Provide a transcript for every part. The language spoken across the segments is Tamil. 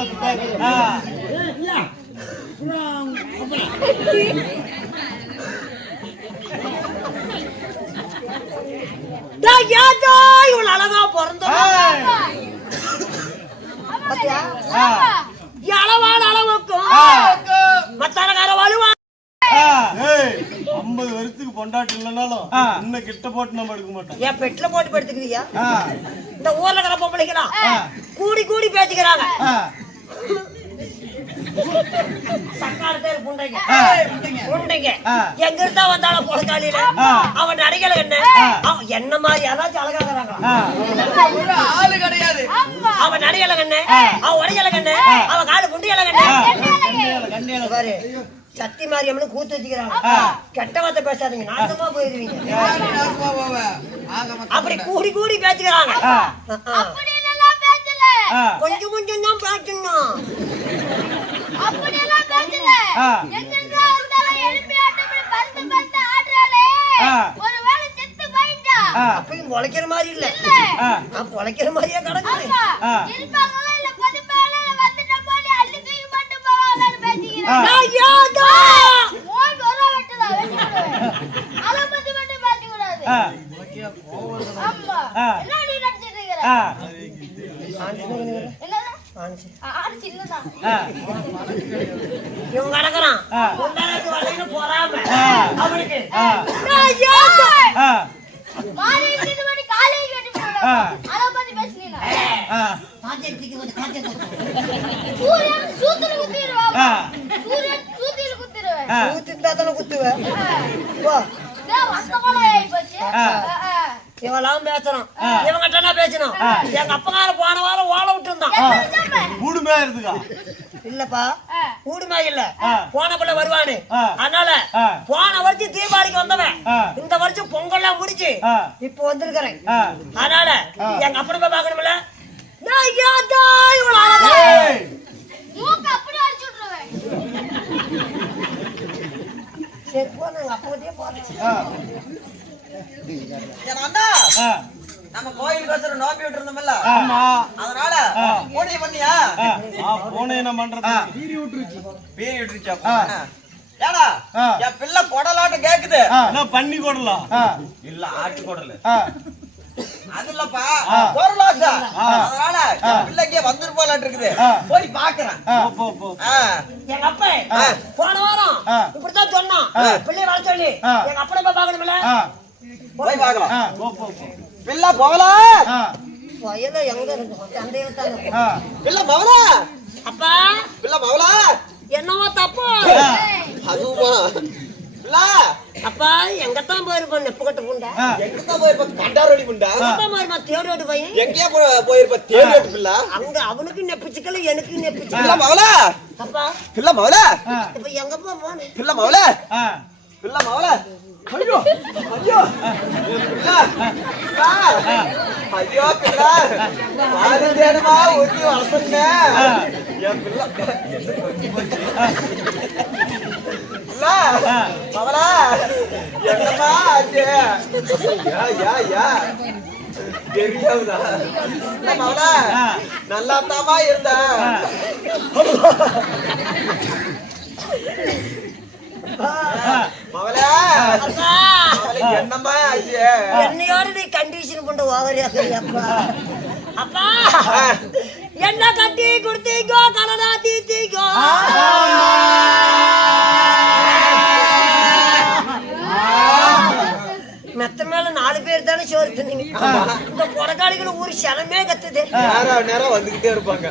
இவ்வளவு அழகா பிறந்தோம் அளவான அளவுக்கும் மத்தாரக்கார வலுவா 50 வருஷத்துக்கு பொண்டாட்டி இல்லைனாலும் இன்னும் கிட்ட போட்டு நம்ம எடுக்க மாட்டோம். ஏன் பெட்ல போட்டு படுத்துக்கிறியா? இந்த ஊர்ல இருக்கிற பொம்பளைக்கலாம் கூடி கூடி பேசிக்கிறாங்க. எங்க இருந்தா வந்தாலும் பொழக்காலியில அவன் அடைக்கல என்ன மாதிரி யாராச்சும் அழகாக்குறாங்க. ஆளு கிடையாது அவன் அடையல கண்ணு, அவன் உடையல கண்ணு, அவன் காலு குண்டியல கண்ணு பாரு. சத்தி மாரியம்மனு கூத்து வச்சுக்கிறாங்க. கெட்ட வார்த்தை பேசாதீங்க, நாசமா போயிருவீங்க. அப்படி கூடி கூடி பேசுகிறாங்க. கொஞ்சம் கொஞ்சம் தான் பேசணும். அப்பயும் பொழைக்கிற மாதிரி இல்ல, பொழைக்கிற மாதிரியா கிடக்குது. இவங்க நடக்கிறான் போறாம அவனுக்கு குத்துவேன். இவெல்லாம் பேசணும், இவங்கிட்ட பேசணும். எங்க அப்பங்கார போன வாரம் ஓலை விட்டு இருந்தான். கூடுமையா இருக்குதா? இல்லப்பா, கூடுமே இல்ல, போன பிள்ளை வருவானு. அதனால போன வருஷம் தீபாவளிக்கு வந்தவன் இந்த வருஷம் பொங்கல்லாம் முடிச்சு இப்ப வந்திருக்கிறேன். அதனால எங்க அப்பனை போய் பாக்கணும்ல. சரி போ, நாங்க அப்பவே போறோம். நம்ம கோயிலுக்கு வசர நோம்பி விட்டு இருந்தோம்ல, அதனால போனே பண்ணியா? போனே என்ன பண்றது? பீரி விட்டுருச்சா? ஏடா என் பிள்ளை கொடலாட்டம் கேக்குது. பண்ணி கொடலாம் இல்ல ஆட்டு கொடல அது இல்லப்பா, பொருளாசா. அதனால என் பிள்ளைக்கே வந்துருப்பாலாட்டு இருக்குது, போய் பாக்குறேன். எங்க அப்பா போன வாரம் இப்படித்தான் சொன்னான், பிள்ளைய வர சொல்லி. எங்க அப்பனை போய் பாக்கணும்ல, போய் பாக்கலாம். பிள்ளை போகல வயல எங்க இருக்கு? பிள்ளை போகல அப்பா, பிள்ளை போகல என்னவோ தப்பு. அதுவா அப்பா எங்கத்தான் போயிருப்போம்? நெப்பு கட்ட புண்டா எங்கத்தான் போயிருப்போம்? கண்டாரோடி புண்டா தேரோடு பையன் எங்கேயா போயிருப்ப? தேரோடு பிள்ளை அங்க அவனுக்கு நெப்பிச்சுக்கல, எனக்கு நெப்பிச்சுக்கல. பிள்ளை மவள அப்பா, பிள்ளை மவள இப்ப எங்கப்பா போன? பிள்ளை மவள பிள்ளை மவள. ஐயோ ஐயோ ஐயோ பிள்ளை பாரு தேடுமா ஊட்டி வளர்த்துங்க. என் பிள்ளை மவளா என்னமா ஆச்சு? தெரியாதா மவளா? நல்லா தாமா இருந்த மவளா, என்னமா ஆச்சு? என்னையோட நீ கண்டிஷன் கொண்டு ஓவரியாப்பா. அப்பா என்ன கட்டி கொடுத்தீங்கோ, கலனா தீத்தீங்கோ. மெத்த மேல 4 பேர் தானே சோறு தின்னீங்க. இந்த கொடக்காளிகள் ஊரு சனமே கத்துது. நேரம் வந்துகிட்டே இருப்பாங்க.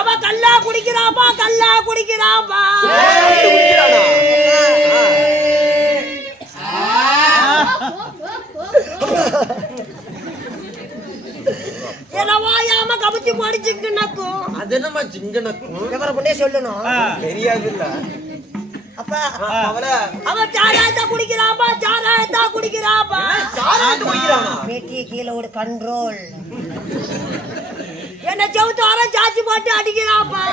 அவ கல்லா குடிக்கிறாப்பா, கல்லா குடிக்கிறாப்பா. வாயாம கபத்தி போடி சிங்கனக்கும். அது என்னமா சிங்கனக்கும்? எவரை கொண்டே சொல்லணும், தெரியாது இல்ல. அப்பா அவ சாராயத்தா குடிக்கிறாப்பா, சாராயத்தா குடிக்கிறாப்பா. சாராயத்தை குடிக்கிறானா? பேட்டிய கீழே ஒரு கண்ட்ரோல். என்ன செவுத்து வர சாச்சி போட்டு அடிக்கிறாப்பா.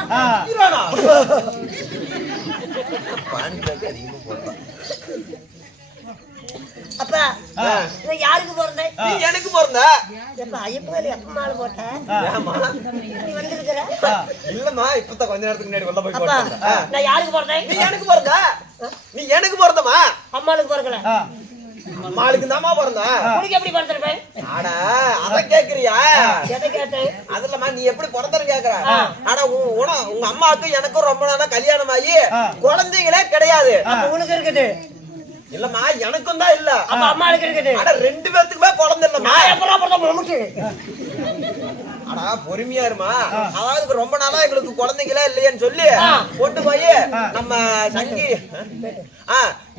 அப்பா யாருக்கு பிறந்த? எனக்கு பிறந்த. ஐயப்பா எப்ப மாலை போட்ட? நீ வந்திருக்கிற இல்லம்மா இப்பதான் கொஞ்ச நேரத்துக்கு முன்னாடி உள்ள போய் அப்பா போட்டேன். நான் யாருக்கு பிறந்தேன்? நீ எனக்கு பிறந்தா நீ எனக்கு பிறந்தமா அம்மாளுக்கு பிறக்கல. அம்மாளுக்கு தாமா பிறந்தா உனக்கு எப்படி பிறந்திருப்பேன்? ஆனா அத கேக்குறியா? எதை கேட்டேன்? அதுலமா நீ எப்படி பிறந்தன்னு கேக்குற. ஆனா உங்க அம்மாவுக்கு எனக்கும் ரொம்ப நாளா கல்யாணம் ஆகி குழந்தைகளே கிடையாது. அப்ப உனக்கு இருக்குது இல்லம்மா எனக்கும் தான் இல்ல. அப்ப அம்மாளுக்கு இருக்குது. ஆனா ரெண்டு பேத்துக்குமே குழந்தை இல்லம்மா. நான் எப்பறம் பிறந்த முமுக்கு ஆனா பொறுமையா இருமா. அதாவது ரொம்ப நாளா எங்களுக்கு குழந்தைங்களே இல்லையேன்னு சொல்லி கொண்டு போய் நம்ம சங்கி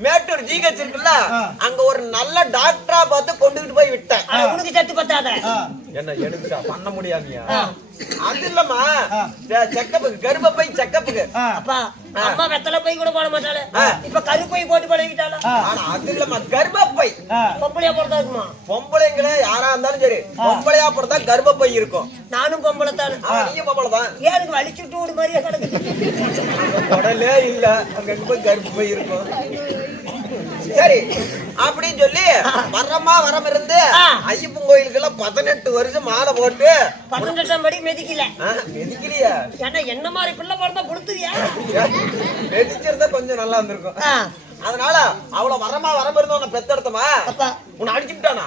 மேட்டூர் ஜிஹெச் இருக்குல்ல அங்க ஒரு நல்ல டாக்டரா பார்த்து கொண்டுகிட்டு போய் விட்டேன். உனக்கு சத்து பத்தாத என்ன எனக்கு பண்ண முடியாமியா? அது இல்லம்மா செக்கப்புக்கு கர்ப்பப்பை செக்கப்புக்கு. அப்பா அம்மா வெத்தலை போய் கூட போட மாட்டாளே, இப்ப கருப்பை போட்டு பழகிட்டாளா? ஆனா அது இல்லம்மா கர்ப்பப்பை. பொம்பளையா பிறந்தா இருக்குமா? பொம்பளைங்களே யாரா இருந்தாலும் சரி பொம்பளையா பிறந்தா கர்ப்பப்பை இருக்கும். நானும் பொம்பளை தானே. நீயும் பொம்பளை தான். ஏனுக்கு வலிச்சுட்டு விடு மாதிரியே கிடக்கு. உடலே இல்ல அங்க போய் கர்ப்பப்பை இருக்கும். சரி அப்படின்னு சொல்லி வரமா வரம் இருந்து ஐயப்பன் கோயிலுக்கு எல்லாம் 18 வருஷம் மாலை போட்டு 18ஆம் படி மெதிக்கல. மெதிக்கலையா? ஏன்னா என்ன மாதிரி பிள்ளை பிறந்தா கொடுத்துறியா? மெதிச்சிருந்தா கொஞ்சம் நல்லா இருந்திருக்கும். அதனால அவ்வளவு வரமா வரம் இருந்து உன்னை பெத்தெடுத்தமா உன்னை அடிச்சுட்டானா?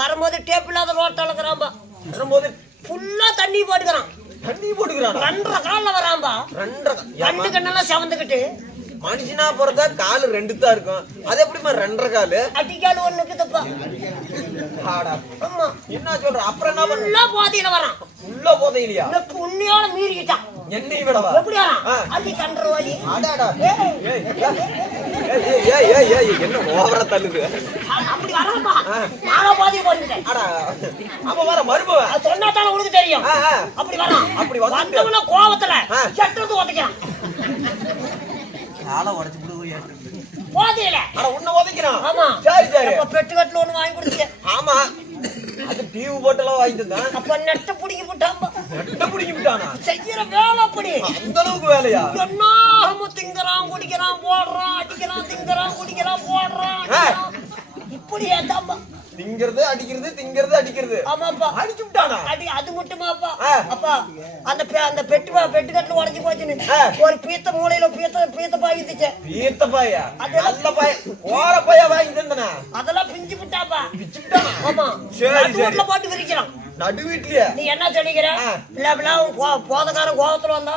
வரும்போது டேப் இல்லாத ரோட் அளக்குறான்பா. வரும்போது ஃபுல்லா தண்ணி போட்டுக்கிறான். தண்ணி போட்டுக்கிறான். 2.5 கால்ல வரான்பா. 2.5 கண்ணு கண்ணெல்லாம் செவந்துக்கிட்டு. மனுஷனா பிறந்தா காலு 2 தான் இருக்கும். அது எப்படிமா 2.5 காலு? அடிக்காலு ஒண்ணுக்கு தப்பா. ஆமா என்ன சொல்ற? அப்புறம் என்ன பண்ண? ஃபுல்லா போதையில வரான். உள்ள போதையிலையா? உன்னையோட மீறிக்கிட்டான். என்னை விடவா? எப்படி வரான்? அடி கண்டறவாடி. அடாடா என்ன ஓவரா தள்ளுது? அப்படி வரான்பா. நானும் போதையை போட்டுட்டேன். அடா அப்ப வர மறுபவன் அது சொன்னா தானே உனக்கு தெரியும். அப்படி வரான். அப்படி வந்தவன கோவத்துல சட்டத்து உதைக்கிறான். காலை உடைச்சு விடுவோம். போதையில அட உன்னை உதைக்கிறான். ஆமா. சரி சரி. அப்ப பெட்டு கட்டில ஒண்ணு வாங்கி கொடுத்தீங்க. ஆமா அது டிவி போட்டெல்லாம் வாங்கி தந்தான். அப்ப நெட்ட பிடிக்கி விட்டான்பா. நெட்ட பிடிக்கி விட்டானா? செய்யற வேலை அப்படி. அந்த அளவுக்கு வேலையா? என்ன திங்கறான் குடிக்கிறான் போடுறான் அடிக்கிறான் திங்கறான் குடிக்கிறான் போடுறான் இப்படி ஏத்தாம்பா. திங்கிறது அடிக்கிறது திங்கிறது அடிக்கிறது. ஆமாப்பா. அடிச்சு விட்டானா? அடி அது மட்டுமாப்பா. அப்பா அந்த பெட்டு கட்டில உடைஞ்சு போச்சுன்னு ஒரு பீத்த மூலையில பீத்த பாய் இருந்துச்சு. பீத்த பாயா? நல்ல பாய் ஓர பாயா வாங்கி தந்தனா? அதெல்லாம் பிஞ்சு விட்டாப்பா. பிஞ்சு விட்டானா? ஆமா. சரி சரி. போட்டு விரிக்கிறான். நடு வீட்லயே நீ என்ன சொல்லிக்கிற? இல்ல போதக்காரன் கோவத்துல வந்தா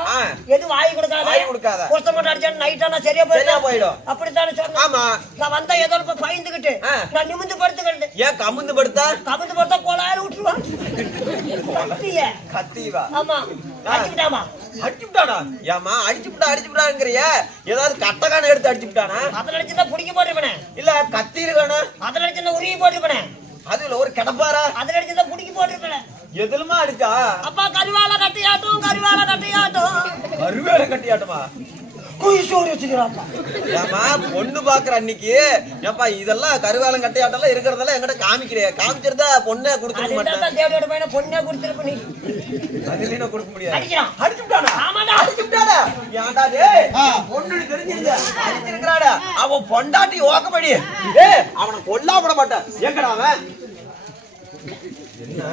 எது வாய் கொடுக்காத குஸ்த மட்டும் அடிச்சா நைட்டானா சரியா போயிடும். அப்படித்தானே சொன்ன. ஆமா நான் வந்தா ஏதோ பயந்துகிட்டு நான் நிமிந்து படுத்துக்கிட்டு. ஏன் கமுந்து படுத்தா கோலாயிரம் விட்டுருவான். கத்திவா? ஆமா அடிச்சுட்டாமா. அடிச்சுட்டானா? ஏமா அடிச்சுட்டாங்கிறிய? ஏதாவது கட்டக்கான எடுத்து அடிச்சுட்டானா? அதுல அடிச்சுதான் பிடிக்க போட்டுருப்பேனே. இல்ல கத்தி இருக்கானா? அதுல அடிச்சுதான் உருகி போட்டுருப்பேனே. அதுல ஒரு கிடப்பாரா? அதுல அடிச்சுதான் பிடிக்க போட்டுருப்பேனே. எதுலுமா அடிச்சா? அப்பா கருவாலை கட்டியாட்டும். கருவேலை கட்டியாட்டமா? குயிசோறு வச்சுக்கிறாப்பா. ஏமா பொண்ணு பாக்குற அன்னைக்கு ஏப்பா இதெல்லாம் கருவேலம் கட்டையாட்டெல்லாம் இருக்கிறதெல்லாம் என்கிட்ட காமிச்சிருந்தா பொண்ணே கொடுத்துக்க மாட்டேன். தேவையோட பையனை பொண்ணே கொடுத்துருப்ப. நீ அதுல கொடுக்க முடியாது. அடிச்சுட்டானா? ஆமாடா அடிச்சுட்டானா? ஏன்டா டேய் பொண்ணு தெரிஞ்சிருந்த அடிச்சிருக்கறாடா. அவன் பொண்டாட்டி ஓக்கபடி டேய் அவனை கொல்லா விட மாட்டான். எங்கடா அவன்? என்ன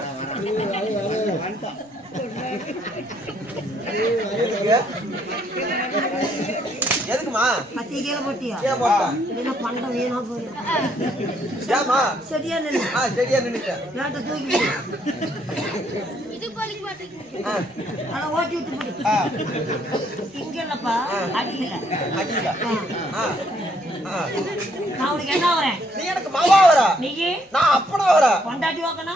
எதுக்குமா? கத்தி கீழே போட்டியா? ஏன் போட்டா? என்ன பண்ண வீணா போய். ஏமா? சரியா நின்னு. சரியா நின்னுட்ட. நாட்ட தூக்கி இது கோலி மாட்டி. அட ஓட்டி விட்டு போடு. இங்க இல்லப்பா அடியில. நான் உனக்கு என்ன வரேன்? நீ எனக்கு மாவா வரா? நீ நான் அப்பனா வரா? கொண்டாட்டி வாக்கனா?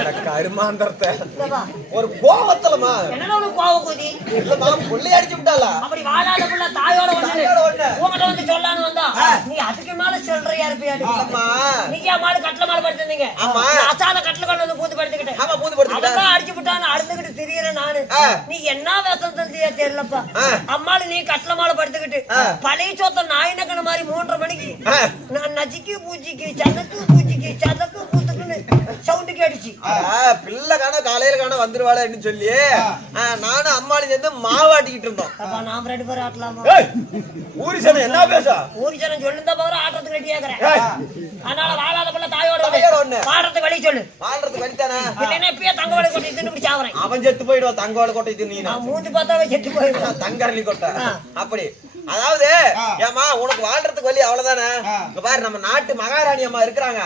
அட கருமாந்தரத்தை ஒரு கோவத்துலமா. என்னடா உனக்கு கோவம் கூதி? இல்லமா புள்ளை அடிச்சு விட்டாளா? அப்படி வாழாத புள்ள தாயோட ஒண்ணு உங்ககிட்ட வந்து சொல்லான்னு வந்தா நீ அதுக்கு மேல சொல்றியா இருப்பியாடி? ஆமா நீங்க மாடு கட்டல மாடு படுத்துறீங்க. ஆமா அசால கட்டல கொண்டு வந்து பூத்து படுத்துக்கிட்டு. ஆமா பூத்து படுத்துக்கிட்டு. அவன் அடிச்சு விட்டான்னு அழுதுகிட்டு திரியறேன் நானு. நீ என்ன வேஷம் தந்தியா தெரியலப்பா. அம்மாளு நீ கட்டல மாடு படுத்துக்கிட்டு பழைய சோத்த நாயினக்கன மாதிரி 3:30 மணிக்கு நான் நச்சிக்கு பூச்சிக்கு சதக்கு பூச்சிக்கு சதக்கு பூத்துக்குன்னு சவுண்ட் சவுண்டு கேட்டுச்சு. பிள்ளை காலையில வந்துருவாளன்னு சொல்லி நானும் அம்மாளும் சேர்ந்து மாவாட்டிக்கிட்டு இருந்தோம். நாம 2 பேரும் ஆட்டலாமா? ஊரி சனம் என்ன பேச? ஊரி சனம் சொல்லுந்தா பவர ஆட்டத்துக்கு ரெடி ஆகறேன். அதனால வாழாத பிள்ளை தாயோட ஒண்ணு பாடுறதுக்கு வழி சொல்லு. வாழ்றதுக்கு வழிதானே? இல்லைன்னா இப்பயே தங்கவாளை கொட்டி தின்னு சாவறேன். அவன் செத்து போயிடுவான். தங்கவாளை கொட்டை தின்னு நான் மூஞ்சி பார்த்தாவே செத்து போயிடுவான். தங்கரளி கொட்டை அப்படி. அதாவது ஏமா உனக்கு வாழ்றதுக்கு வழி அவ்வளவுதானே. இங்க பாரு, நம்ம நாட்டு மகாராணி அம்மா இருக்கிறாங்க.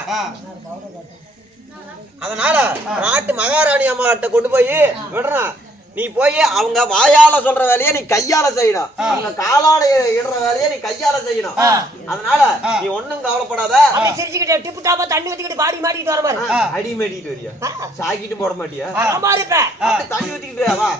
அதனால நாட்டு மகாராணி அம்மா கிட்ட கொண்டு போய் விடுறேன். நீ போய் அவங்க வாயால சொல்ற வேலையை நீ கையால செய்யணும். அவங்க காலால இடுற வேலையை நீ கையால செய்யணும். அதனால நீ ஒண்ணும் கவலைப்படாத. சிரிச்சுக்கிட்டே டிப்பு டாப்பா தண்ணி ஊத்திக்கிட்டு பாடி மாட்டிட்டு வர மாதிரி அடி மாட்டிட்டு வரியா? சாக்கிட்டு போட மாட்டியா? தண்ணி ஊத்திக்கிட்டு வா.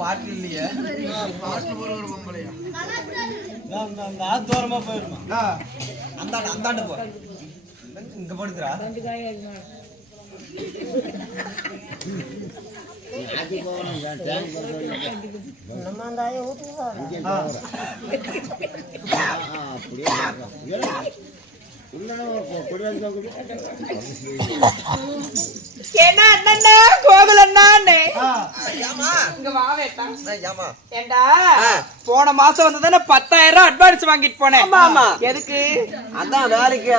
பாட்டு இல்லையா? தூரமா போயிருமா? அந்தாண்டு போ. இங்க போடுறா. என்ன அண்ணா கோகுல் அண்ணான்னு இங்க வா வேட்டா. ஏண்டா போன மாசம் வந்ததானே 10,000 அட்வான்ஸ் வாங்கிட்டு போனேன். எதுக்கு? அதான் வேலைக்கு.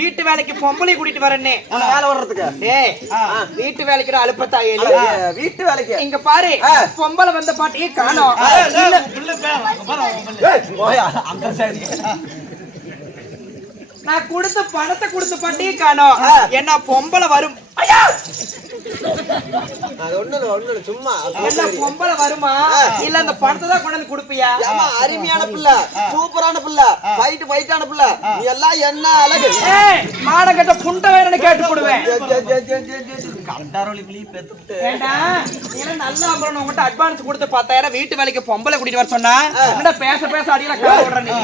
வீட்டு வேலைக்கு பொம்பளை கூட்டிட்டு வரேன்னு. வேலை வர்றதுக்கு. ஏய் வீட்டு வேலைக்கு அலுப்பத்தாயே. வீட்டு வேலைக்கு இங்க பாரு, பொம்பளை வந்த பாட்டியே காணோம். நான் கொடுத்த பணத்தை கொடுத்த பாட்டியே காணோம். என்ன பொம்பளை வரும்? அது ஒண்ணு சும்மா என்ன பொம்பளை வருமா? இல்ல அந்த பணத்தை தான் கொண்டு வந்து கொடுப்பியா? அருமையான பிள்ளை, சூப்பரான பிள்ளை, ஃபைட்டான பிள்ளை. நீ எல்லாம் என்ன அழகு. மாடம் கட்ட புண்ட வேறன்னு கேட்டு போடுவேன். கண்டாரோலி பிள்ளை பெத்துட்டு. ஏண்டா நீ நல்லா அப்புறம் உங்ககிட்ட அட்வான்ஸ் கொடுத்து 10,000 வீட்டு வேலைக்கு பொம்பளை கூட்டிட்டு வர சொன்னா என்ன பேச அடியில கால விடுற நீ?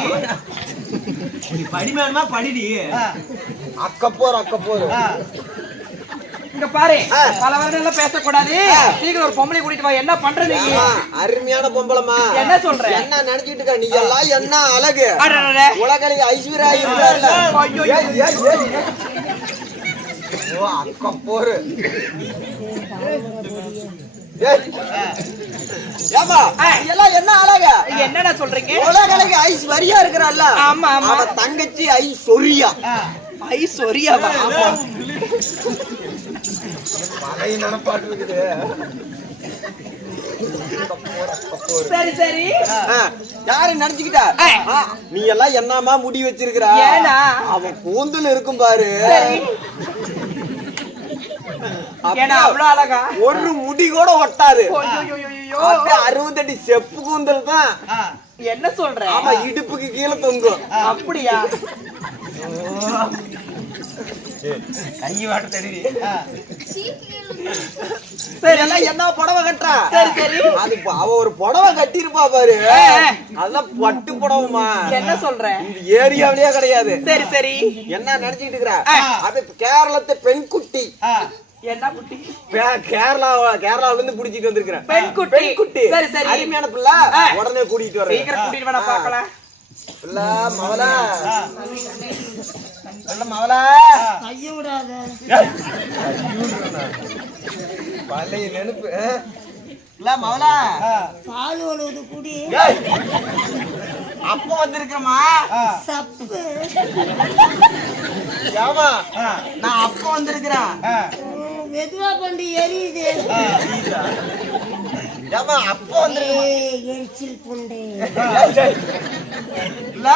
படிமேனமா படிடி. அக்கப்போர் இங்க பாரு, பல வருடம் பேசக்கூடாது. சீக்கிரம் ஒரு பொம்பளை கூட்டிட்டு வா. என்ன பண்ற நீ? அருமையான பொம்பளமா. என்ன சொல்ற? என்ன நினைச்சிட்டு இருக்க நீ? எல்லாம் என்ன அழகு. உலகளி ஐஸ்வர்யா இல்ல. அக்கப்போர் ஏமா இதெல்லாம் என்ன அழகா என்னடா சொல்றீங்க? உலக அழகு ஐஸ் வரியா இருக்கிறாள்ல, ஆமா ஆமா. அவ தங்கச்சி ஐஸ் சொரியா. ஐஸ்வர்யாவா? பழைய நினைப்பாட்டு இருக்குது. சரி சரி. யாரு நினைச்சுக்கிட்டா நீ எல்லாம் என்னமா முடி வச்சிருக்கிற? ஏனா அவன் கூந்தல் இருக்கும் பாரு, ஏனா அவ்வளவு அழகா ஒரு முடி கூட ஒட்டாது. ஐயோ 60 அடி செப்பு கூந்தல் தான். என்ன சொல்ற? ஆமா, இடுப்புக்கு கீழே தொங்கும். அப்படியா? கை வாட்ட தெரியுது. சரி என்ன புடவை கட்டுறா? சரி சரி. அது அவ ஒரு புடவை கட்டிருப்பா பாரு, அதெல்லாம் பட்டு புடவைமா. என்ன சொல்ற? இந்த ஏரியாவிலேயே கிடையாது. சரி சரி. என்ன நினைச்சிட்டு இருக்கிற? அது கேரளத்து பெண் குட்டி. என்ன குட்டி? கேரளாவில இருந்து புடிச்சிட்டு வந்திருக்கிறேன். பெண் குட்டி. சரி சரி. அருமையான பிள்ளை, உடனே கூட்டிட்டு வரேன். சீக்கிரம் கூட்டிட்டு வர பாக்கலாம். பிள்ளை மவளா, மவளா ஐயோ விடாத பழைய நெருப்பு. இல்ல மவளா, பால் ஒழுகுது குடி அப்ப வந்திருக்கமா சப்பு. ஏமா நான் அப்ப வந்திருக்கிறேன். மெதுவா பண்ணி எரியுது. ஏமா அப்ப வந்திருக்கேன். எரிச்சல் புண்டை. இல்ல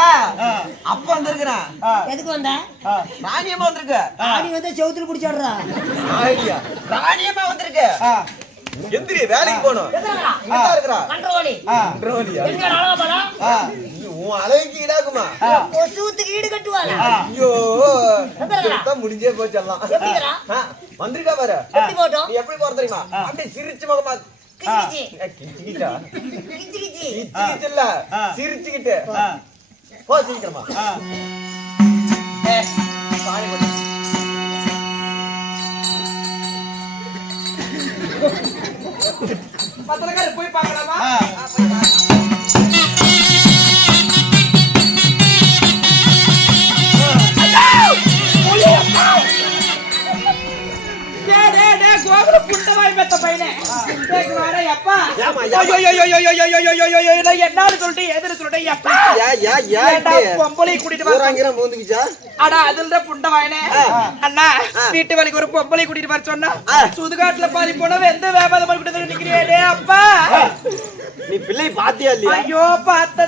அப்ப வந்திருக்கிறேன். எதுக்கு வந்த? ராணியம்மா வந்திருக்க. ராணி வந்து செவுத்துல பிடிச்சாடுறா. ராணியம்மா வந்திருக்க. எந்திரி, வேலைக்கு போகணும். கண்ட்ரோலி உன் அழகுக்கு ஈடாக்குமா? கொசுத்துக்கு ஈடு கட்டுவாங்க. ஐயோ முடிஞ்சே போச்செல்லாம். வந்திருக்கா பாரு. நீ எப்படி போற தெரியுமா? அப்படியே சிரிச்சு முகமா இல்ல சிரிச்சுக்கிட்டு போ சீக்கிரமா. பத்திரக்காரர் போய் பார்க்கலாமா? என்னாலும் சொல்லிட்டு எதிர சொல்லிட்டு பொம்பளை கூட்டிட்டு அண்ணா வீட்டு வேலைக்கு ஒரு பொம்பளை கூட்டிட்டு வர சொன்னா சுதுகாட்டுல பாதி போனா எந்த வியாபாரம் கூட்டிட்டு நிக்கிறே அப்பா. நீ பிள்ளை பாத்தியா இல்லையா? ஐயோ பார்த்தா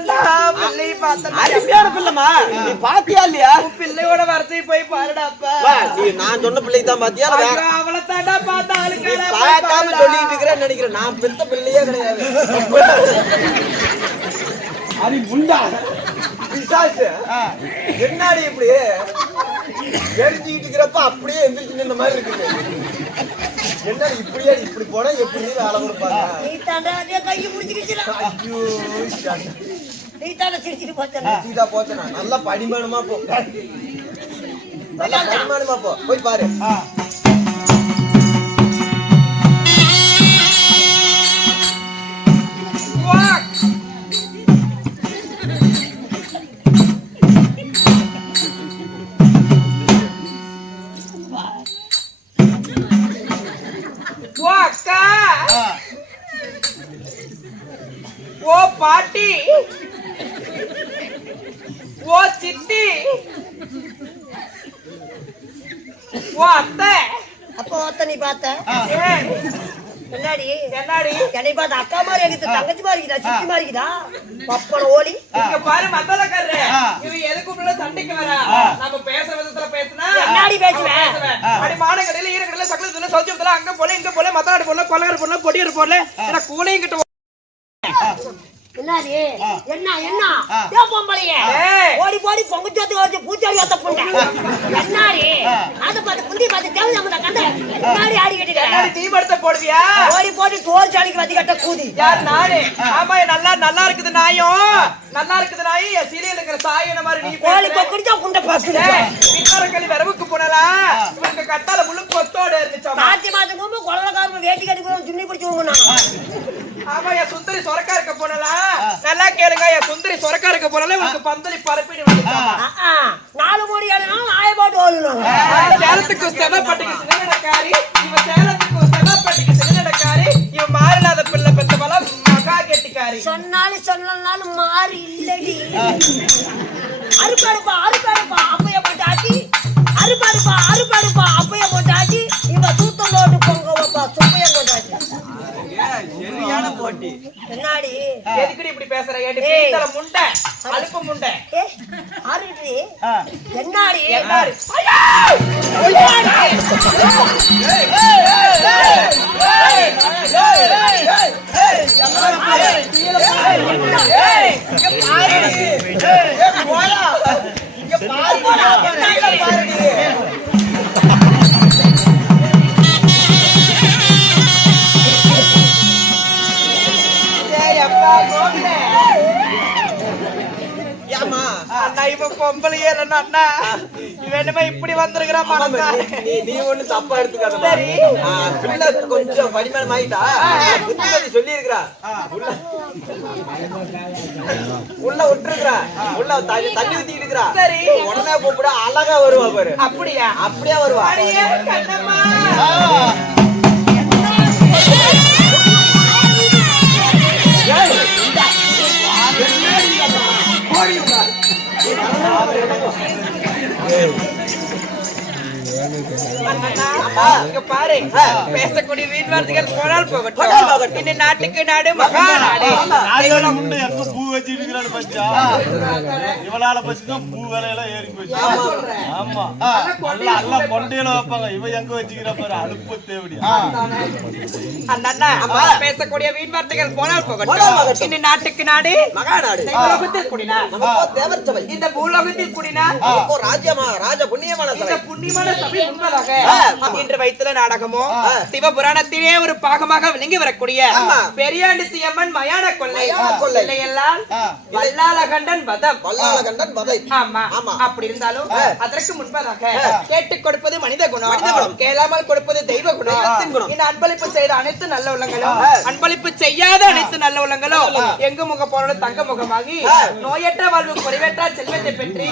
பிள்ளை பார்த்தா அருமையான பிள்ளைமா. நீ பாத்தியா இல்லையா? பிள்ளையோட வரிசை போய் பாருடாப்பா. நீ நான் சொன்ன பிள்ளை தான் பாத்தியா? அவளை தாண்டா பார்த்தா ஆளுக்கு பார்க்காம சொல்லிட்டு இருக்கிறேன்னு நினைக்கிறேன். நான் பெத்த பிள்ளையே கிடையாது. அது முண்டா பிசாசு. என்னாடி இப்படி எரிஞ்சுக்கிட்டு இருக்கிறப்ப அப்படியே எந்திரிச்சு நின்ற மாதிரி இருக்குது. என்ன இப்படியே இப்படி போனா எப்படி வேலை கொடுப்பாங்க? நீ தாண்டா அதே கையை பிடிச்சிக்கிச்சு. ஐயோ நீ தாண்டா சிரிச்சிட்டு போச்சா? சீதா போச்சனா நல்லா படிமானமா போ. நல்லா படிமானமா போ. போய் பாரு. ஓ பாட்டி, ஓ சித்தி, ஓ அத்தை. அப்போ ஒத்த நீ பார்த்த என்னடி என்னடி என்னை பார்த்த அக்கா மாதிரி இருக்குது, தங்கச்சி மாதிரி இருக்குதா, சித்தி மாதிரி இருக்குதா? பப்பன ஓலி இங்க பாரு மத்தலக்காரரே, இவ எதுக்குள்ள சண்டைக்கு வரா? நம்ம பேச விதத்துல பேசினா என்னடி பேசுவேன்? அடி மானங்கடையில ஈரக்கடையில சகலத்துல சௌஜத்துல அங்க போல இங்க போல மத்தனாடி போல கொலகார போல பொடியர் போல என கூலையும் கிட்ட என்னடி என்ன என்ன ஏன் பொம்பளையே ஓடி போடி பொங்கச்சோத்து ஓடி பூச்சாடி ஏத்த புண்டை என்னடி அத பார்த்து புண்டி பார்த்து தேவை நம்ம கண்ட என்னடி ஆடி கட்டிக்க டீ படுத்த போடுவியா? ஓடி போடி தோர் சாடிக்கு வந்து கட்ட கூதி யார் நானே? ஆமா நல்லா இருக்குது நாயும், நல்லா இருக்குது நாய். சீரியல் இருக்கிற சாயன மாதிரி நீ கோழி கொக்குடிச்சா குண்டை பாக்குற பின்னரக்கலி வரவுக்கு போனலா உனக்கு கட்டால முழு கொத்தோட இருந்துச்சு. மாத்தி மாத்தி கூம்பு கொலகாரங்க வேட்டி கட்டி துணி பிடிச்சு வாங்கணும். ஆமா என் சுந்தரி சொரக்கா இருக்க போனலா நல்லா கேளுங்க. என் சுந்தரி சொரக்கா இருக்க போனல உனக்கு பந்தலி பரப்பிடு வந்துச்சு. 4 கோடி ஆளுனா ஆயபாட்டு ஓடணும். சேலத்துக்கு செவப்பட்டிக்கு சின்னடக்காரி, இவ சேலத்துக்கு செவப்பட்டிக்கு சின்னடக்காரி, இவ மாறலாத பிள்ளை பெத்த பலம் மாறி சொன்னாலும் மாறி இல்லடி. அறுப்பாடுப்பா அறுப்பாடுப்பா அப்பைய போட்டாட்டி, அறுப்பாடுப்பா அப்பைய போட்டாட்டி, இவ தூத்தலோடு பொங்க வைப்பா சுப்பைய போட்டாட்டி. சரியான போட்டி. என்னாடி எதுக்குடி இப்படி பேசுற? ஏடி பீத்தல முண்டை, அலுப்பு முண்டை. ஆறுடி என்னாடி என்னாடி? பொம்பளையே அண்ணா வேணுமே இப்படி வந்திருக்கிறான். நீ ஒண்ணு தப்பா எடுத்துக்காத. பிள்ளை கொஞ்சம் படிமனம் ஆயிட்டா புத்திமதி சொல்லி இருக்கிறா. உள்ள விட்டுருக்கிறா, உள்ள தண்ணி ஊத்திட்டு இருக்கிறா. சரி உடனே கூப்பிட அழகா வருவா பாரு. அப்படியா? அப்படியே வருவா. பாரு, பேசக்கூடிய வீண் வார்த்தைகள் போனால் போகட்டும். இந்த நாட்டுக்கு நாடு மகா நாடு. பூ வச்சிட்டு இருக்கிறான்னு பச்சா இவளால பச்சுதான் பூ விலையெல்லாம் ஏறி போச்சு. ஆமா நல்லா கொண்டையில வைப்பாங்க. இவ எங்க வச்சுக்கிற பாரு அலுப்பு தேவடி. அண்ணா பேசக்கூடிய வீண் வார்த்தைகள் போனால் போகட்டும். இந்த நாட்டுக்கு நாடு மகா நாடு. உலகத்தில் குடினா தேவர் சபை. இந்த பூலோகத்தில் குடினா ராஜ்யமா ராஜ புண்ணியமான இந்த புண்ணியமான சபை உண்மையாக இன்று வைத்துள்ள நாடகமோ சிவபுராணத்திலே ஒரு பாகமாக விளங்கி வரக்கூடிய பெரியாண்டி அம்மன் மயான கொள்ளை எல்லாம் வல்லாளகண்டன் வதம். ஆமா அப்படி இருந்தாலும் அதற்கு முன்பதாக கேட்டுக் கொடுப்பது மனித குணம், கேளாமல் கொடுப்பது தெய்வ குணம். இந்த அன்பளிப்பு செய்த அனைத்து நல்ல உள்ளங்களும் அன்பளிப்பு செய்யாத அனைத்து நல்ல உள்ளங்களும் எங்கு முக போனோட தங்க முகமாகி நோயற்ற வாழ்வு குறைவற்ற செல்வத்தை பெற்று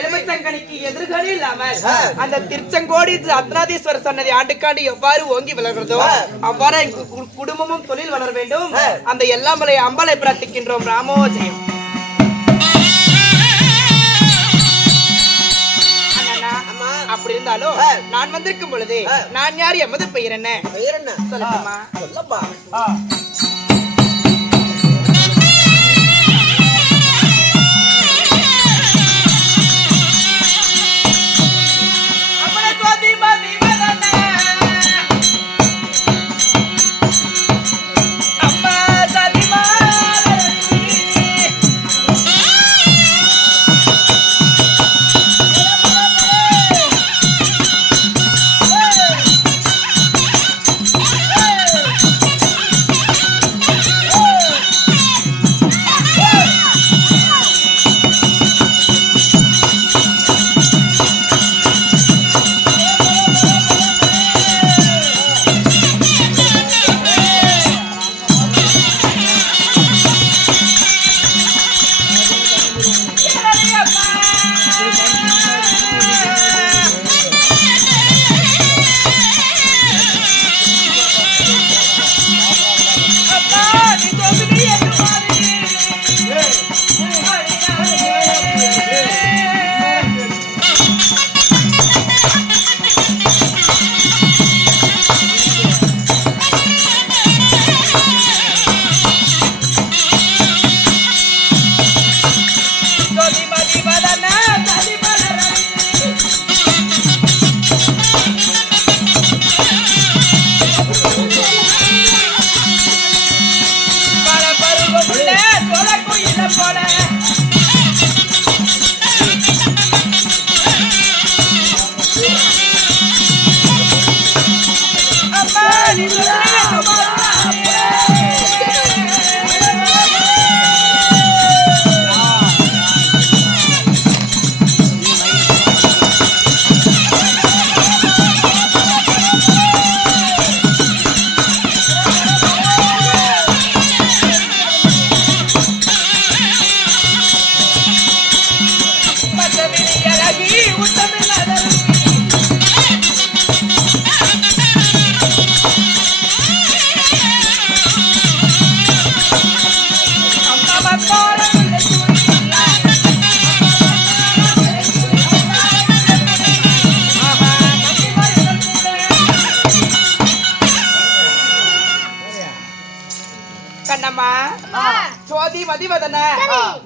எலுமிச்சங்கனிக்கு எதிர்கணி இல்லாமல் அந்த திருச்செங்கோடி அத்நாதீஸ்வரர் சன்னதி ஆண்டுக்காண்டு எவ்வாறு ஓங்கி வளர்கிறதோ அவ்வாறு குடும்பமும் தொழில் வளர வேண்டும். அந்த எல்லாம் அம்பலை பிரார்த்திக்கின்றோம். ராமோஜயம். அப்படி இருந்தாலும் நான் வந்திருக்கும் பொழுது நான் யார், எமது பெயர் என்ன? பெயர் என்ன சொல்லட்டுமா? சொல்லப்பா.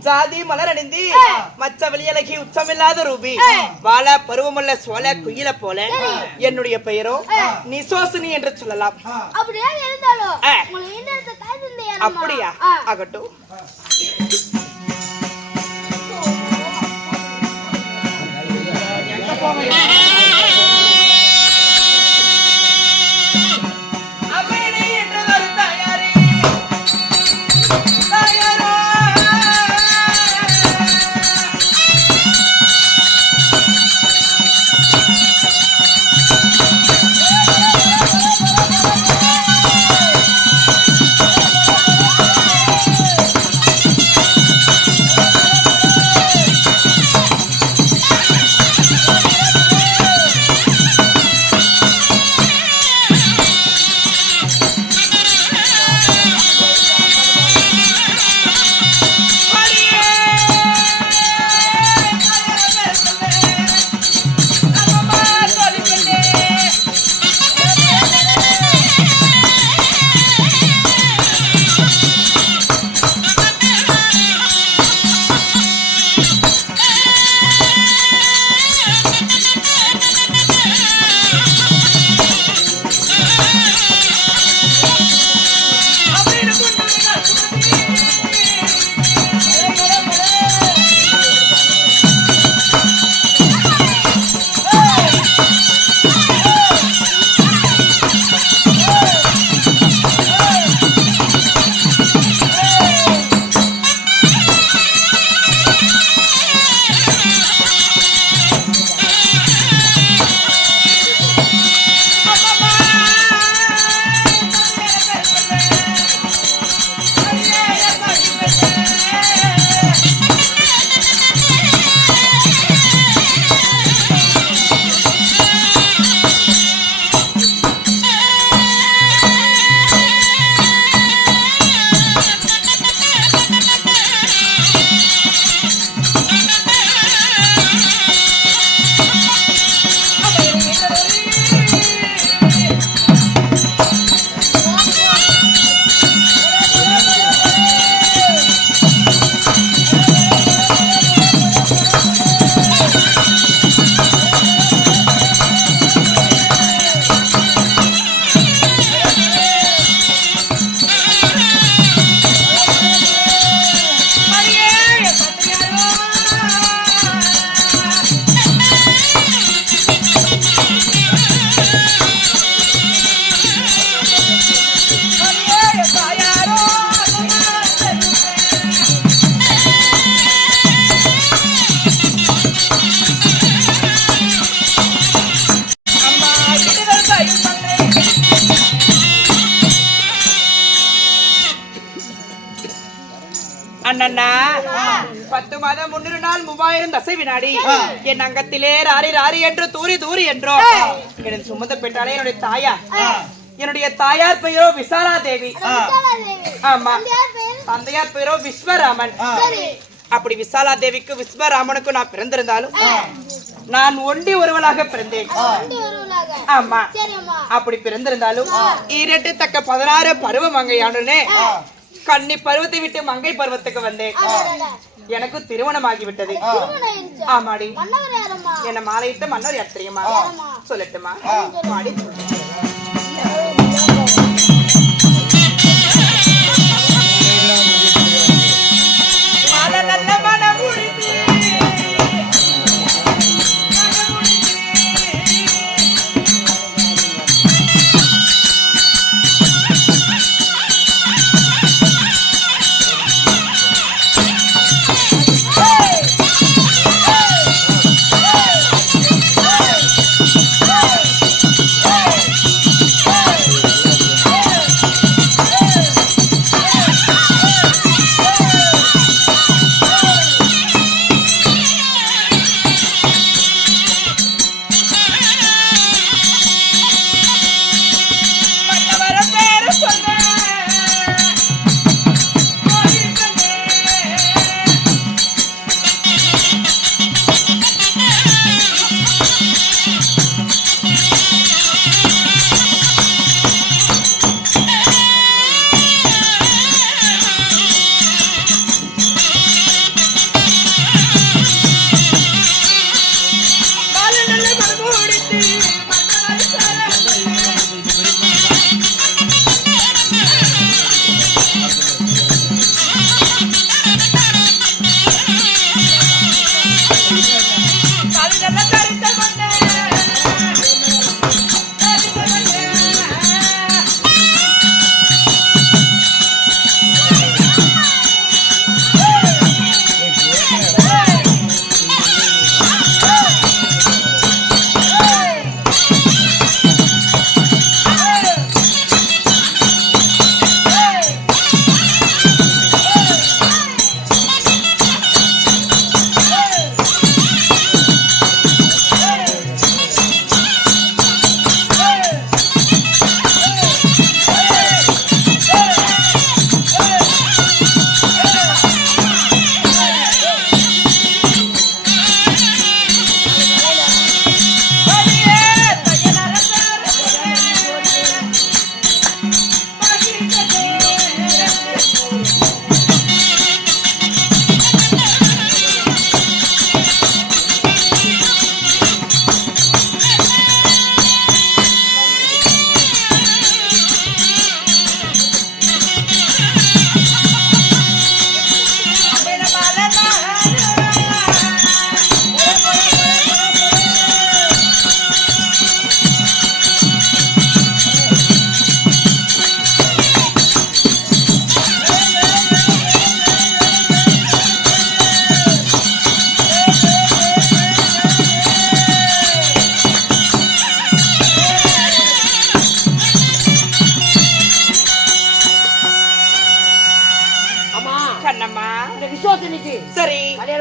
ஜாதி மலர் அணிந்தி மச்ச வெளியலகி உச்சமில்லாத ரூபி வாழ பருவமுள்ள சோழ குயில போல என்னுடைய பெயரோ நிசோசினி என்று சொல்லலாம். அப்படியா? ஆகட்டும். அண்ணா 10 மாதம் 3 நாள் 3000 தசை வினாடி என் அங்கத்திலே ராரி ராரி என்று தூரி தூரி என்றோ எனக்கு சுமந்த பெற்றாலே என்னுடைய தாயார் பெயரோ விசாலா தேவி. ஆமா, தந்தையார் பெயரோ விஸ்வராமன். அப்படி விசாலா தேவிக்கு விஸ்வராமனுக்கு நான் பிறந்திருந்தாலும் நான் ஒண்டி ஒருவளாக பிறந்தேன். ஆமா, அப்படி பிறந்திருந்தாலும் ஈரட்டு தக்க 16 பருவம் மங்கையானே கன்னி பருவத்தை விட்டு மங்கை பருவத்துக்கு வந்தேன். எனக்கு திருமணம் ஆகிவிட்டது. ஆமாடி, என்ன மாலையிட்ட மன்னர் யார் தெரியுமா? சொல்லட்டுமா? மாடி நல்ல மனம் முடித்து Hey!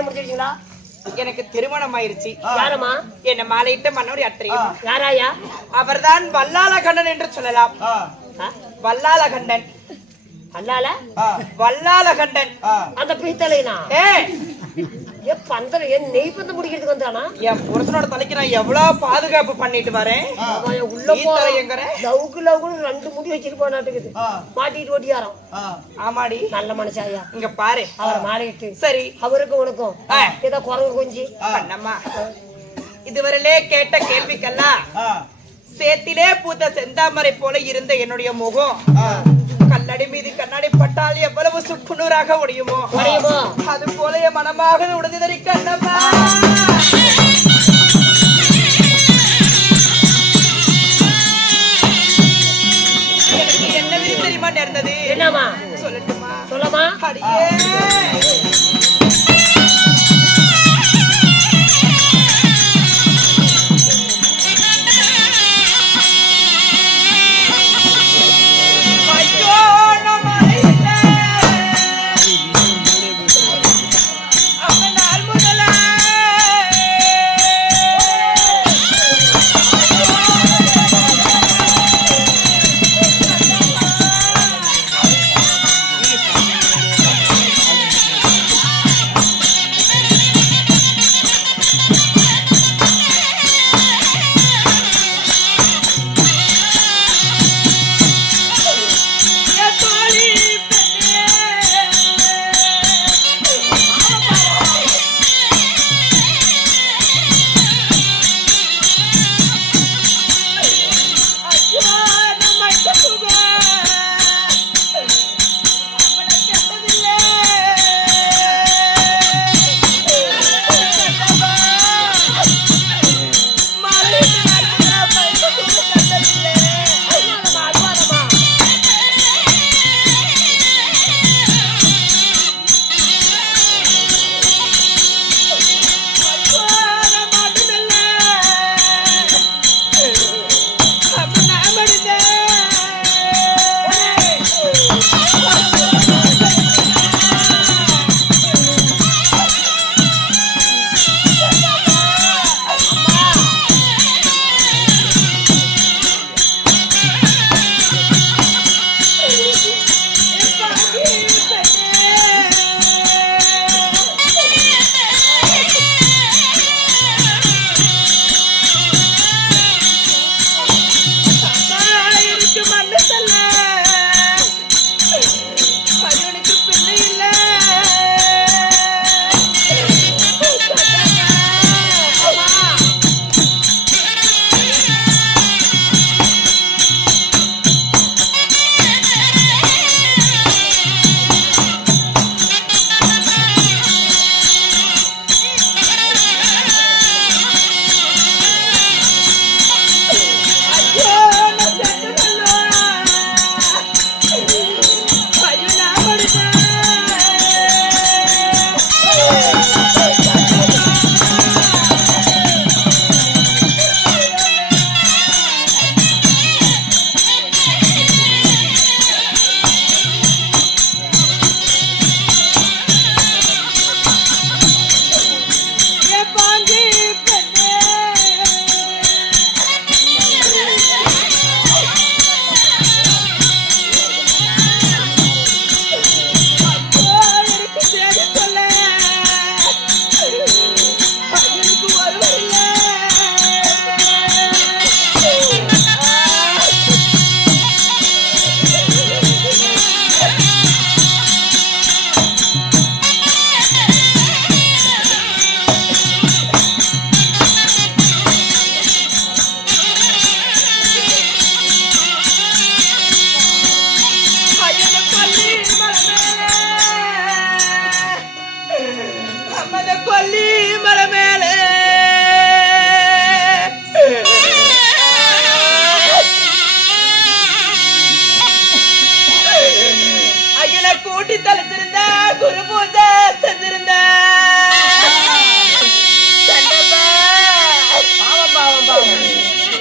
கல்யாணம் முடிச்சிருக்கீங்களா? எனக்கு திருமணம் ஆயிருச்சு. யாரம்மா? என்ன மாலையிட்ட மன்னோடி அத்தையா. யாராயா? அவர்தான் வல்லாளகண்டன் என்று சொல்லலாம். வல்லாளகண்டன். அல்லால வல்லாளகண்டன் அந்த பீத்தலைனா பந்தல என் நெய் பந்தம் முடிக்கிறதுக்கு வந்தானா? என் புருஷனோட தலைக்கு நான் எவ்வளவு பாதுகாப்பு பண்ணிட்டு வரேன். உள்ள லவுக்கு லவுக்குன்னு 2 முடி வச்சிருப்போம் நாட்டுக்குது மாட்டிட்டு ஓட்டியாரம். ஆமாடி நல்ல மனுஷாயா. இங்க பாரு அவரை மாறிட்டு சரி அவருக்கும் உனக்கும் ஏதோ குறவு கொஞ்சி பண்ணம்மா. இதுவரையிலே கேட்ட கேள்விக்கெல்லாம் சேத்திலே பூத்த செந்தாமரை போல இருந்த என்னுடைய முகம் கல்லடி மீது கண்ணாடி பட்டால் எவ்வளவு சுக்குநூறாக உடையுமோ அது போல என் மனமாக உடைந்ததறி கண்ணம்மா. எனக்கு என்ன விதி தெரியுமா நேர்ந்தது? என்னமா சொல்லட்டுமா? சொல்லமா. அடியே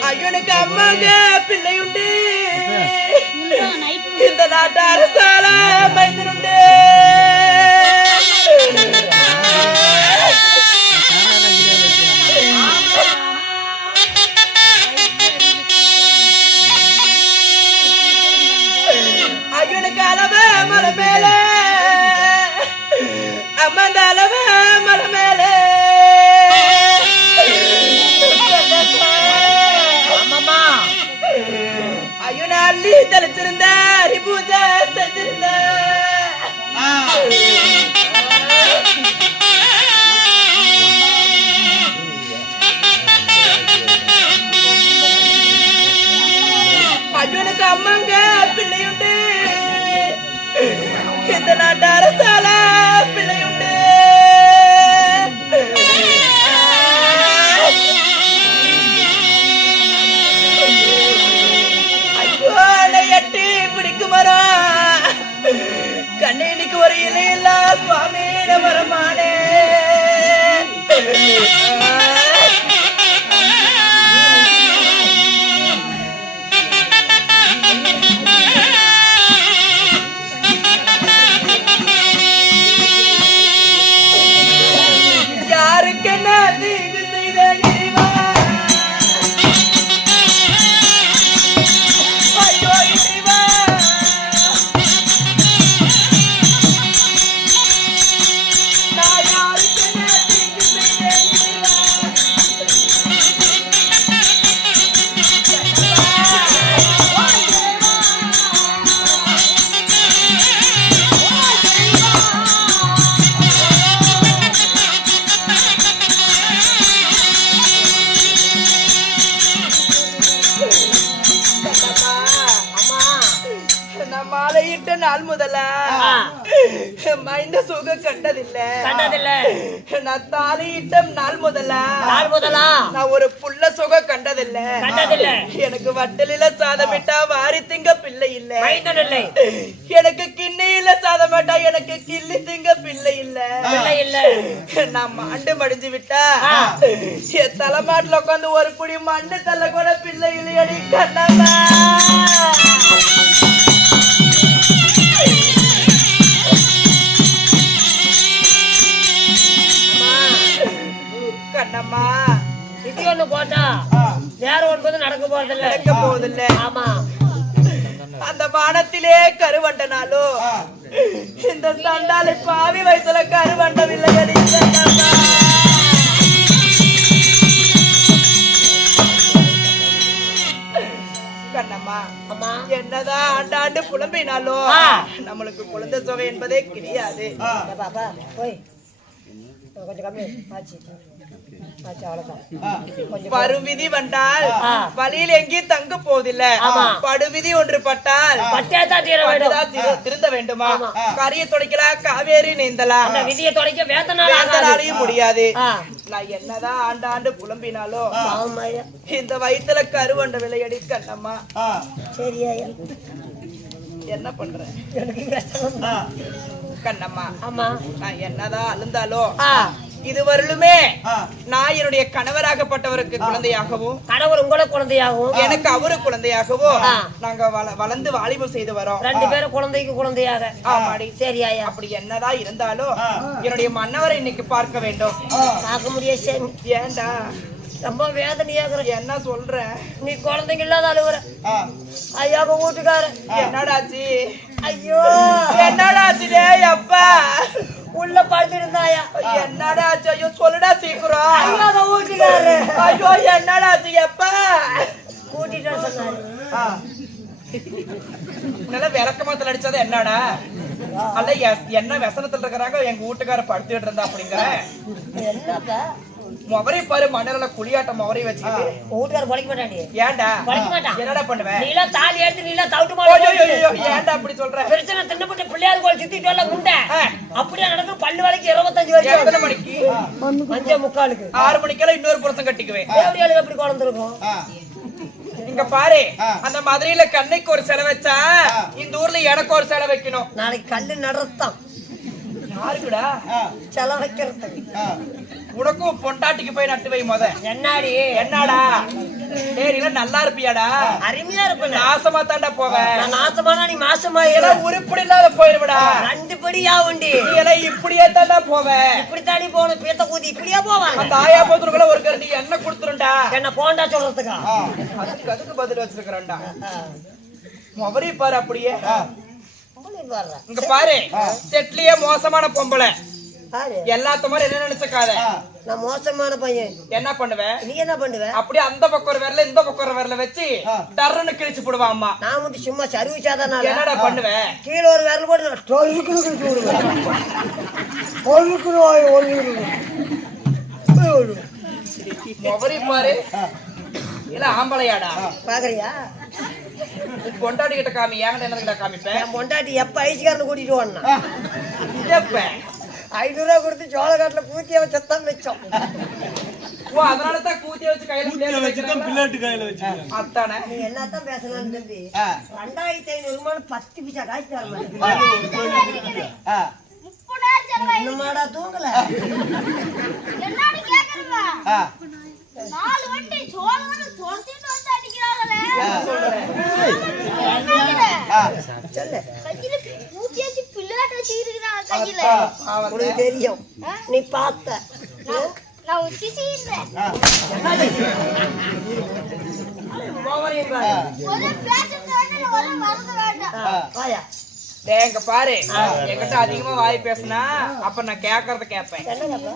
ஐயனுக்கு அம்மாங்க பிள்ளையுண்டு, இந்த நாட்டு அரசால மைந்தனுண்டு. மரமேலே ஐயோ நான் அள்ளி தெளிச்சிருந்த பூஜை செஞ்சிருந்த அஜுனுக்கு அம்மாங்க பிள்ளையுண்டு இந்த நாட்டு அரசால பிள்ளையுண்டு ஐயோனை எட்டி பிடிக்கும் மரம் கண்ணீனுக்கு ஒரு இலையில்லா சுவாமியிட மரமானே நாள் முதலா மைந்த சுக கண்டதில்லை நான் தாலியிட்ட நாள் முதலா நான் ஒரு புள்ள சுக கண்டதில்லை எனக்கு வட்டலில சாதமிட்டா வாரி திங்க பிள்ளை இல்ல எனக்கு கிண்ணியில சாதமிட்டா எனக்கு கிள்ளி திங்க பிள்ளை இல்ல நான் மாண்டு மடிஞ்சு விட்டா என் தலைமாட்டில் உட்காந்து ஒரு புடி மண்ணு தள்ள கூட பிள்ளை இல்லையடி கண்ணாமா கண்ணம்மா இது ஒண்ணு போட்டா வேற ஒன்பது நடக்க போறதில்ல ஆமா அந்த வானத்திலே கருவண்டனாலோ இந்த சண்டாலை பாவி வயசுல கருவண்டவில்லை கண்ணம்மா அம்மா என்னதான் ஆண்டாண்டு புலம்பினாலும் நம்மளுக்கு குழந்தை சுவை என்பதே கிடையாது கொஞ்சம் கம்மி ஆச்சு பருவிதி வந்தால் வழியில் எங்கேயும் தங்க போவதில்லை படுவிதி ஒன்று பட்டால் திருந்த வேண்டுமா கரிய துடைக்கலாம் காவேரி நீந்தலாம் விதியை துடைக்க வேந்தனாலையும் முடியாது நான் என்னதான் ஆண்டாண்டு புலம்பினாலும் இந்த வயிற்றுல கருவண்ட விளையடி கண்ணம்மா சரியா என்ன பண்ற கண்ணம்மா ஆமா நான் என்னதான் அழுந்தாலும் இதுவரையிலுமே நான் என்னுடைய கணவராகப்பட்டவருக்கு குழந்தையாகவும் கணவர் உங்களோட குழந்தையாகவும் எனக்கு அவரு குழந்தையாகவும் நாங்க வளர்ந்து வாலிபம் செய்து வரோம் ரெண்டு பேரும் குழந்தைக்கு குழந்தையாக ஆமாடி சரியா அப்படி என்னதான் இருந்தாலும் என்னுடைய மன்னவரை இன்னைக்கு பார்க்க வேண்டும் பார்க்க முடியாது ஏண்டா ரொம்ப வேதனையாகிற என்ன சொல்ற நீ குழந்தைங்க இல்லாத அழுவுற ஐயா வீட்டுக்கார என்னடாச்சு ஐயோ என்னடாச்சுடே அப்பா உள்ள படுத்திருந்தாயா என்னடாச்சு ஐயோ சொல்லுடா சீக்கிரம் ஐயா வீட்டுக்காரு ஐயோ என்னடாச்சு எப்பா கூட்டிட்டு சொன்னாரு நல்லா விளக்கமாத்துல அடிச்சது என்னடா அல்ல என்ன व्यसனத்துல இருக்கிறாங்க எங்க வீட்டுக்கார படுத்துட்டு இருந்தா அப்படிங்கிற என்னப்பா மொவரை பாரு மணல குளியாட்ட மொவரை வச்சுக்கிட்டு வீட்டுக்கார பழிக்க மாட்டாண்டி ஏன்டா பழிக்க மாட்டான் என்னடா பண்ணுவேன் நீல தாலி எடுத்து நீல தவிட்டு மாட்டே ஏன்டா அப்படி சொல்ற பிரச்சனை தின்னப்பட்ட பிள்ளையார் கோயில் சுத்திட்டு வரல முண்டை அப்படியே நடந்து பல்லு வரைக்கும் 25 வரைக்கும் எத்தனை மணிக்கு 5:45 6 மணிக்கெல்லாம் இன்னொரு புருஷன் கட்டிக்குவேன் தேவடியாளு எப்படி குழந்திருக்கும் இங்க பாரு அந்த மதுரையில கண்ணைக்கு ஒரு செலவு வச்சா இந்த ஊர்ல எனக்கு ஒரு செலவு வைக்கணும் நாளைக்கு கல்லு நடத்தான் யாருக்குடா செலவு வைக்கிறதுக்கு உனக்கும் பொண்டாட்டிக்கு போய் நட்டு வை முத என்னாடி என்னடா டேய் நல்லா இருப்பியாடா அருமையா இருப்பேன் நாசமா தாண்டா போவேன் நான் நாசமானா நீ மாசமா உருப்படி இல்லாத போயிருவிடா 2 படியா உண்டி நீ எல்லாம் இப்படியே தாண்டா போவேன் இப்படி தாண்டி போகணும் பீத்த கூதி இப்படியா போவாங்க அந்த ஆயா போத்துக்குள்ள ஒரு கரண்டி என்ன கொடுத்துருண்டா என்ன போண்டா சொல்றதுக்கா அதுக்கு பதில் வச்சிருக்கிறேன்டா மொவரி பாரு அப்படியே இங்க பாரு செட்லியே மோசமான பொம்பளை யாரு? எல்லாத்த மாதிரி என்ன நினைச்சுக்காத. நான் மோசமான பையன். என்ன பண்ணுவேன்? நீ என்ன பண்ணுவ? அப்படியே அந்த பக்கம் ஒரு விரல இந்த பக்கம் ஒரு விரல வச்சு டர்ன்னு கிழிச்சு போடுவான் அம்மா. நான் மட்டும் சும்மா சர்வீஸாதான். என்னடா பண்ணுவேன்? கீழே ஒரு விரல் போட்டு நான் டொல்லுக்குன்னு கிழிச்சு விடுவேன். டொல்லுக்குன்னு வாய் மொபரி பாரு. இல்ல ஆம்பளையாடா பாக்குறியா? பொண்டாட்டி கிட்ட காமி. ஏன் என்ன காமிப்பேன்? என் பொண்டாட்டி எப்ப ஐஸ்காரனை கூட்டிட்டு ஓடனா? இதப்ப 500 ரூபா கொடுத்து சோளக்காட்டுல பூத்திய வச்சதான் மிச்சம். ஓ அதனாலதான் கூத்திய வச்சு கையில பிளேட் வச்சிருக்காங்க. பிளேட் கையில வச்சிருக்காங்க. அத்தானே. நீ என்னத்தான் பேசலாம் தம்பி? 2500 10 பைசா காசு தர மாட்டேன். என்னமாடா தூங்கல? என்னன்னு கேக்குறீங்க? 4 வண்டி சோளம் தோர்த்திட்டு வந்து அடிக்கிறாங்களே. சொல்லு. கையில பூச்சியாச்சு பிள்ளையாட்ட வச்சிருக்காங்க கையில. உனக்கு தெரியும், நீ பார்த்த. நான் ஒரு சிசி இருந்தேன். ஒரு பேசுறது வேண்டாம், ஒரு மருந்து வேண்டாம். வாயா. டேய் இங்க பாரு. என்கிட்ட அதிகமா வாய் பேசினா அப்ப நான் கேக்குறத கேட்பேன். என்னடா